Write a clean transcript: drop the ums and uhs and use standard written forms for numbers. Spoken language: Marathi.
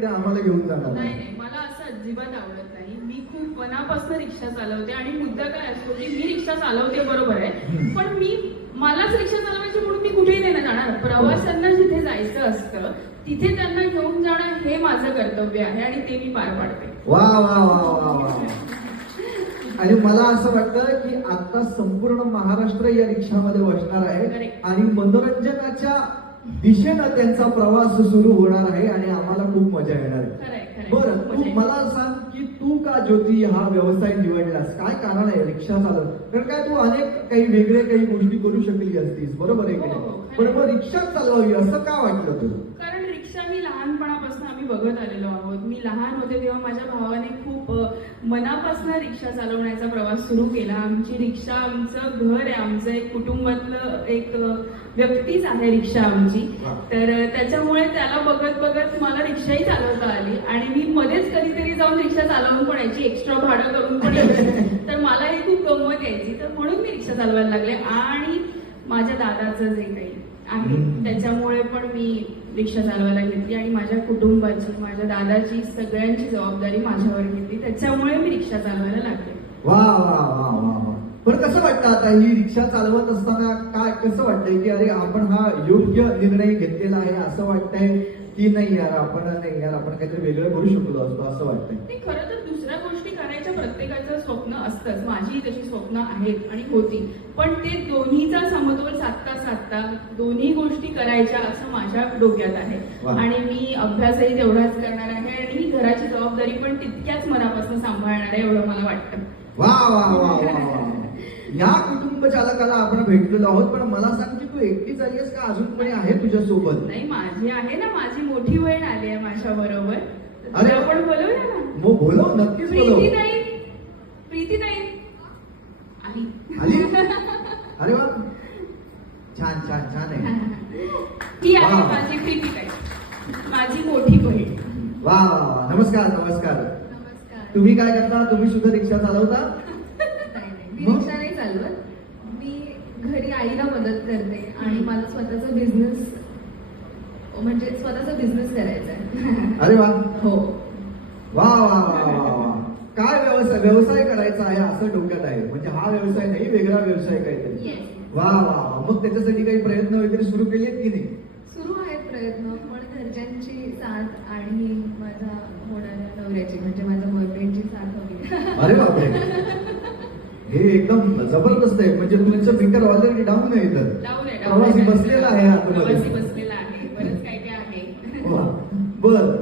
तिकडे आम्हाला घेऊन जाणार नाही नाही, मला असं अजिबात आवडत नाही. मी खूप मनापासून रिक्षा चालवते आणि मुद्दा काय असतो की मी रिक्षा चालवते बरोबर आहे, पण मलाच रिक्षा चालवायची म्हणून मी कुठेही नाही जाणार. प्रवाशांना जिथे जायचं असतं तिथे त्यांना घेऊन जाणं हे माझं कर्तव्य आहे आणि ते मी पार पाडते. वा वा वा वा वा. आणि मला असं वाटतं की आता संपूर्ण महाराष्ट्र या रिक्षामध्ये बसणार आहे आणि मनोरंजनाच्या दिशेनं त्यांचा प्रवास सुरू होणार आहे आणि आम्हाला खूप मजा येणार आहे. बरं, तू मला सांग की तू का ज्योती हा व्यवसाय निवडलास? काय कारण आहे रिक्षा चालव? कारण काय तू अनेक काही वेगळे काही गोष्टी करू शकली असतीस, बरोबर आहे की नाही? पण मग रिक्षा चालवावी असं का वाटलं तुला? कारण रिक्षा मी लहानपणापासून आम्ही बघत आलेलो आहोत. मी लहान होते तेव्हा माझ्या भावाने खूप मनापासून रिक्षा चालवण्याचा प्रवास सुरू केला. आमची रिक्षा आमचं घर आहे, आमचं एक कुटुंबातलं एक व्यक्तीच आहे रिक्षा आमची. तर त्याच्यामुळे त्याला बघत बघत मला रिक्षाही चालवता आली आणि मी मध्येच कधीतरी जाऊन रिक्षा चालवून पण यायची, एक्स्ट्रा भाडं करून पण यायची. तर मलाही खूप गंमत यायची, तर म्हणून मी रिक्षा चालवायला लागले. आणि माझ्या दादाचं जे काही आहे त्याच्यामुळे पण मी रिक्षा चालवायला घेतली आणि माझ्या कुटुंबाची, माझ्या दादाची सगळ्यांची जबाबदारी माझ्यावर घेतली. त्याच्यामुळे मी रिक्षा चालवायला लागले. वा वा वा वा वा. पण कसं वाटतं आता ही रिक्षा चालवत असताना? काय कसं वाटतंय की अरे आपण हा योग्य निर्णय घेतलेला आहे असं वाटतंय की नाही यार आपण काहीतरी वेगळं करू शकलो असतो असं वाटतंय? ते खरं तर दुसऱ्या गोष्टी करायच्या प्रत्येकाचं स्वप्न असतंच. माझी तशी स्वप्न आहेत आणि होती, पण ते दोन्हीचा समतोल साधता दोन्ही गोष्टी करायच्या असं माझ्या डोक्यात आहे. आणि मी अभ्यासही तेवढाच करणार आहे आणि घराची जबाबदारी पण तितक्याच मनापासून सांभाळणार आहे एवढं मला वाटतं. वा वा वा वा. या कुटुंब चालकाला आपण भेटलेलो आहोत. पण मला सांग की तू एकटीच आली आहेस का अजून कोणी आहे तुझ्या सोबत? नाही, माझी आहे ना, माझी मोठी बहीण आली आहे माझ्या बरोबर. अरे आपण बोलवूया ना. मग बोलव, नक्कीच बोलव. प्रीतीताई आली. अरे वा, छान छान छान आहे. ही आहे माझी प्रीतीताई, माझी मोठी बहीण. वा वा वा. नमस्कार नमस्कार. नमस्कार. तुम्ही काय करता? तुम्ही सुद्धा रिक्षा चालवता? मी रिक्षा नाही चालवत, मी घरी आईला मदत करते आणि मला स्वतःचा बिझनेस करायचा आहे. अरे वा. हो. वा वा वा वा. काय व्यवसाय करायचा आहे असं डोक्यात आहे? म्हणजे हा व्यवसाय नाही, वेगळा व्यवसाय काहीतरी. वा वा. मग त्याच्यासाठी काही प्रयत्न वगैरे सुरू केले आहेत की नाही? सुरू आहेत प्रयत्न, पण घरच्यांची साथ आणि माझ्या होणाऱ्या नवऱ्याची म्हणजे माझ्या बॉयफ्रेंडची साथ हवी. अरे बापरे, हे एकदम जबरदस्त आहे. म्हणजे तुमचं मीटर ऑलरेडी डाऊन आहे इथं. प्रवासी बसलेला आहे आतमध्ये. बसलेला आहे, बरंच काय काय आहे. बर,